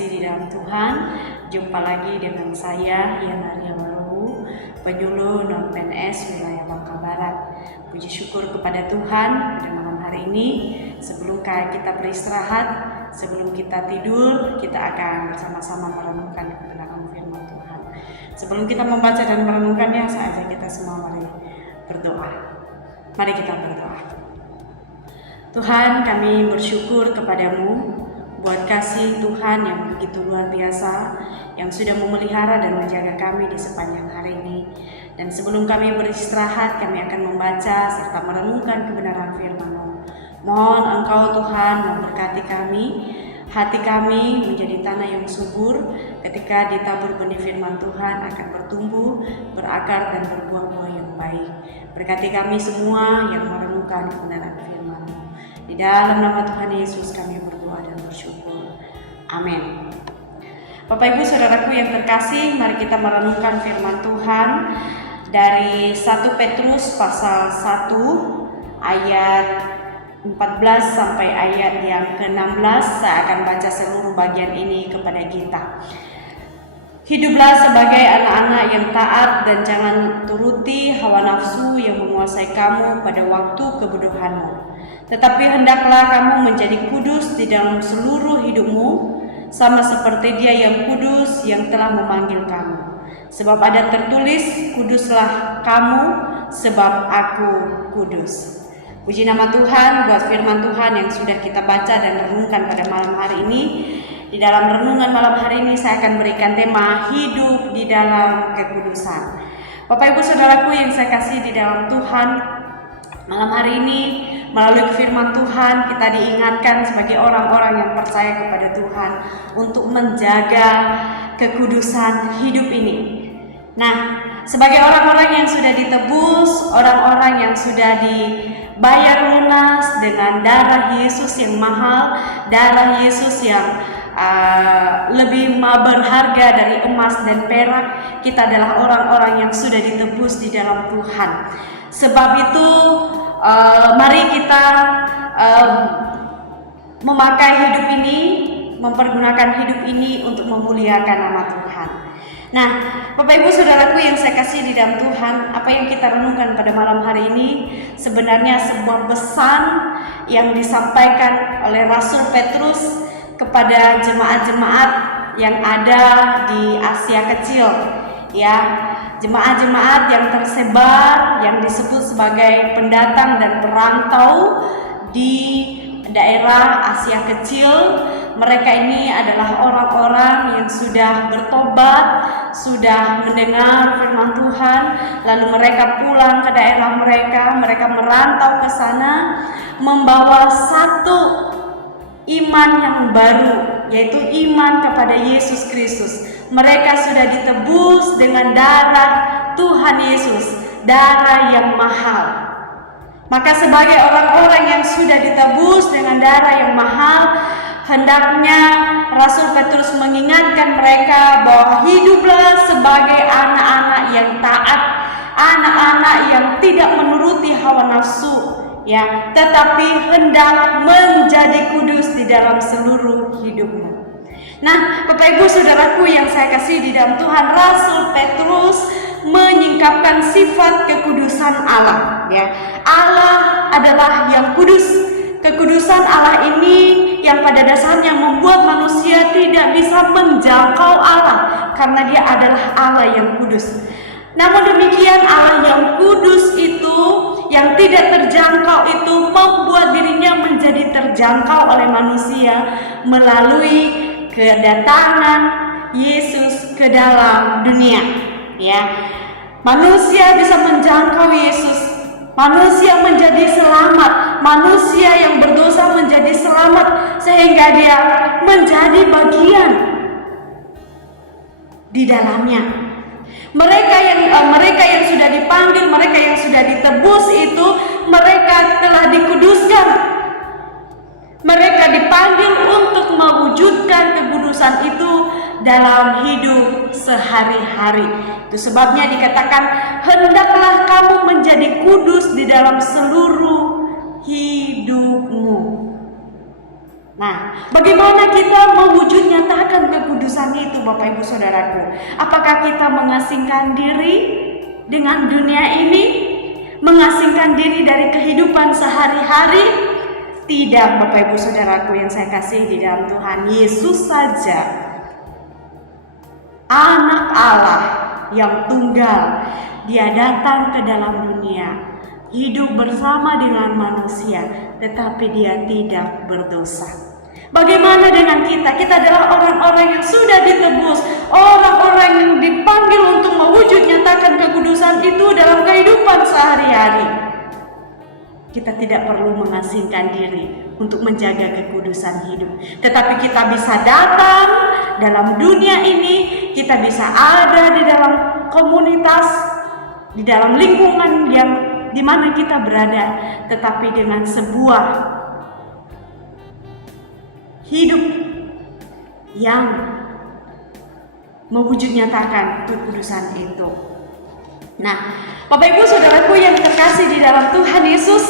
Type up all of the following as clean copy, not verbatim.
kasih di dalam Tuhan, jumpa lagi dengan saya Yana Ria Waluhu, penyuluh non-PNS wilayah Bangka Barat. Puji syukur kepada Tuhan pada malam hari ini. Sebelum kita beristirahat, sebelum kita tidur, kita akan bersama-sama merenungkan kebenaran firman Tuhan. Sebelum kita membaca dan merenungkannya, saatnya kita semua mari berdoa. Mari kita berdoa. Tuhan, kami bersyukur kepadamu buat kasih Tuhan yang begitu luar biasa, yang sudah memelihara dan menjaga kami di sepanjang hari ini. Dan sebelum kami beristirahat, kami akan membaca serta merenungkan kebenaran firman-Mu. Mohon Engkau Tuhan memberkati kami, hati kami menjadi tanah yang subur, ketika ditabur benih firman Tuhan akan bertumbuh, berakar dan berbuah-buah yang baik. Berkati kami semua yang merenungkan kebenaran firman-Mu. Di dalam nama Tuhan Yesus kami berdoa dan bersyukur. Amin. Bapak Ibu Saudaraku yang terkasih, mari kita merenungkan firman Tuhan dari 1 Petrus pasal 1 ayat 14 sampai ayat yang ke-16. Saya akan baca seluruh bagian ini kepada kita. Hiduplah sebagai anak-anak yang taat dan jangan turuti hawa nafsu yang menguasai kamu pada waktu kebodohanmu. Tetapi hendaklah kamu menjadi kudus di dalam seluruh hidupmu, sama seperti Dia yang kudus yang telah memanggil kamu. Sebab ada tertulis, kuduslah kamu sebab aku kudus. Puji nama Tuhan buat firman Tuhan yang sudah kita baca dan renungkan pada malam hari ini. Di dalam renungan malam hari ini saya akan berikan tema hidup di dalam kekudusan. Bapak Ibu Saudaraku yang saya kasih di dalam Tuhan, malam hari ini melalui firman Tuhan kita diingatkan sebagai orang-orang yang percaya kepada Tuhan untuk menjaga kekudusan hidup ini. Nah, sebagai orang-orang yang sudah ditebus, orang-orang yang sudah dibayar lunas dengan darah Yesus yang mahal, darah Yesus yang lebih berharga dari emas dan perak, kita adalah orang-orang yang sudah ditebus di dalam Tuhan. Sebab itu mari kita memakai hidup ini, mempergunakan hidup ini untuk memuliakan nama Tuhan. Nah, Bapak Ibu Saudaraku yang saya kasih di dalam Tuhan, apa yang kita renungkan pada malam hari ini sebenarnya sebuah pesan yang disampaikan oleh Rasul Petrus kepada jemaat-jemaat yang ada di Asia Kecil, ya, jemaat-jemaat yang tersebar, yang disebut sebagai pendatang dan perantau di daerah Asia Kecil. Mereka ini adalah orang-orang yang sudah bertobat, sudah mendengar firman Tuhan, lalu mereka pulang ke daerah mereka, mereka merantau ke sana membawa satu iman yang baru, yaitu iman kepada Yesus Kristus. Mereka sudah ditebus dengan darah Tuhan Yesus, darah yang mahal. Maka sebagai orang-orang yang sudah ditebus dengan darah yang mahal, hendaknya Rasul Petrus mengingatkan mereka bahwa hiduplah sebagai anak-anak yang taat, anak-anak yang tidak menuruti hawa nafsu, ya, tetapi hendak menjadi kudus di dalam seluruh hidupmu. Nah, Bapak Ibu Saudaraku yang saya kasih di dalam Tuhan, Rasul Petrus menyingkapkan sifat kekudusan Allah, ya. Allah adalah yang kudus. Kekudusan Allah ini yang pada dasarnya membuat manusia tidak bisa menjangkau Allah karena Dia adalah Allah yang kudus. Namun demikian, Allah yang kudus itu, yang tidak terjangkau itu, membuat dirinya menjadi terjangkau oleh manusia melalui kedatangan Yesus ke dalam dunia, ya. Manusia bisa menjangkau Yesus, manusia menjadi selamat, manusia yang berdosa menjadi selamat sehingga dia menjadi bagian di dalamnya. Mereka yang sudah dipanggil, mereka yang sudah ditebus itu, mereka telah dikuduskan. Mereka dipanggil untuk mewujudkan kekudusan itu dalam hidup sehari-hari. Itu sebabnya dikatakan, hendaklah kamu menjadi kudus di dalam seluruh hidupmu. Nah, bagaimana kita mewujud nyatakan Ibu Saudaraku? Apakah kita mengasingkan diri dengan dunia ini? Mengasingkan diri dari kehidupan sehari-hari? Tidak, Bapak Ibu Saudaraku yang saya kasih di dalam Tuhan. Yesus saja, Anak Allah yang tunggal, Dia datang ke dalam dunia, hidup bersama dengan manusia, tetapi Dia tidak berdosa. Bagaimana dengan kita? Kita adalah orang-orang yang sudah ditebus, orang-orang yang dipanggil untuk mewujud nyatakan kekudusan itu dalam kehidupan sehari-hari. Kita tidak perlu mengasingkan diri untuk menjaga kekudusan hidup, tetapi kita bisa datang dalam dunia ini, kita bisa ada di dalam komunitas, di dalam lingkungan yang di mana kita berada, tetapi dengan sebuah hidup yang mewujud nyatakan kekudusan itu. Nah, Bapak Ibu Saudaraku yang terkasih di dalam Tuhan Yesus,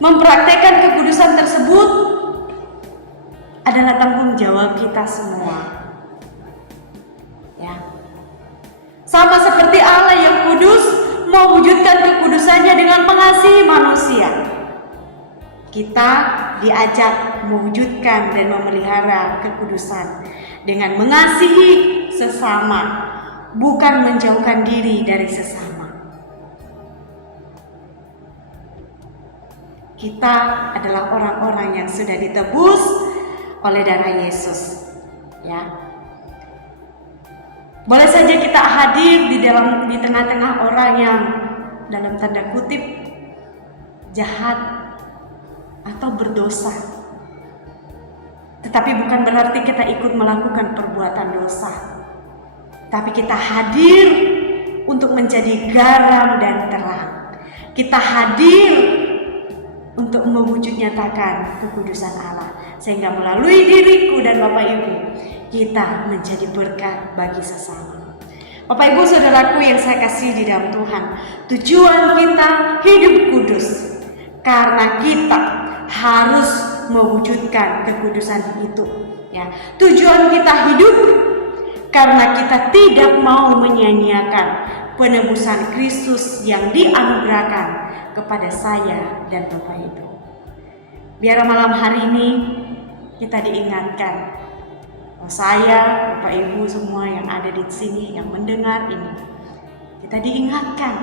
mempraktekkan kekudusan tersebut adalah tanggung jawab kita semua. Ya. Sama seperti Allah yang kudus mewujudkan kekudusannya dengan mengasihi manusia. Kita diajak mewujudkan dan memelihara kekudusan dengan mengasihi sesama, bukan menjauhkan diri dari sesama. Kita adalah orang-orang yang sudah ditebus oleh darah Yesus. Ya. Boleh saja kita hadir di tengah-tengah orang yang dalam tanda kutip jahat atau berdosa. Tetapi bukan berarti kita ikut melakukan perbuatan dosa. Tapi kita hadir untuk menjadi garam dan terang. Kita hadir untuk mewujud nyatakan kekudusan Allah. Sehingga melalui diriku dan Bapak Ibu, kita menjadi berkat bagi sesama. Bapak Ibu Saudaraku yang saya kasih di dalam Tuhan, tujuan kita hidup kudus karena kita harus mewujudkan kekudusan itu. Ya, tujuan kita hidup karena kita tidak mau menyia-nyiakan penebusan Kristus yang dianugerahkan kepada saya dan Bapak Ibu. Biar malam hari ini kita diingatkan, saya, Bapak Ibu semua yang ada di sini yang mendengar ini, kita diingatkan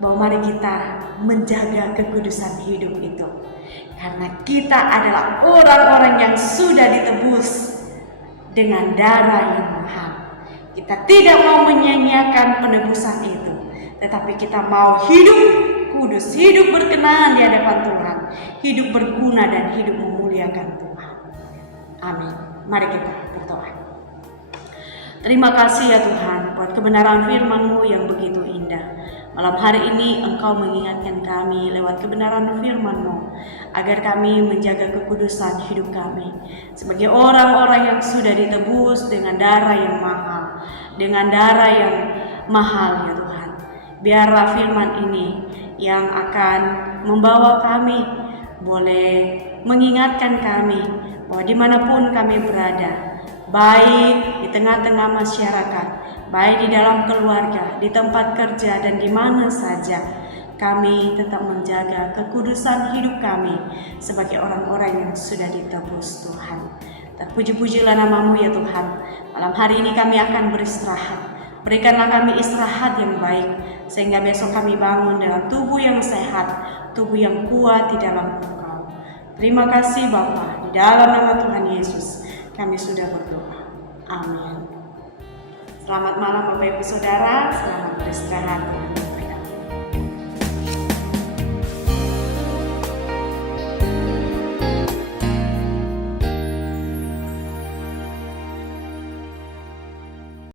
bahwa mari kita menjaga kekudusan hidup itu. Karena kita adalah orang-orang yang sudah ditebus dengan darah yang mahal. Kita tidak mau menyia-nyiakan penebusan itu, tetapi kita mau hidup kudus, hidup berkenan di hadapan Tuhan, hidup berguna dan hidup memuliakan Tuhan. Amin. Mari kita berdoa. Terima kasih ya Tuhan buat kebenaran firman-Mu yang begitu indah. Malam hari ini Engkau mengingatkan kami lewat kebenaran firman-Mu agar kami menjaga kekudusan hidup kami sebagai orang-orang yang sudah ditebus dengan darah yang mahal, dengan darah yang mahal ya Tuhan. Biarlah firman ini yang akan membawa kami, boleh mengingatkan kami bahwa dimanapun kami berada, baik di tengah-tengah masyarakat, baik di dalam keluarga, di tempat kerja, dan di mana saja, kami tetap menjaga kekudusan hidup kami sebagai orang-orang yang sudah ditebus Tuhan. Terpuji-pujilah nama-Mu ya Tuhan. Malam hari ini kami akan beristirahat. Berikanlah kami istirahat yang baik, sehingga besok kami bangun dalam tubuh yang sehat, tubuh yang kuat di dalam Engkau. Terima kasih Bapa, di dalam nama Tuhan Yesus kami sudah berdoa. Amin. Selamat malam Bapak Ibu Saudara, selamat beristirahat.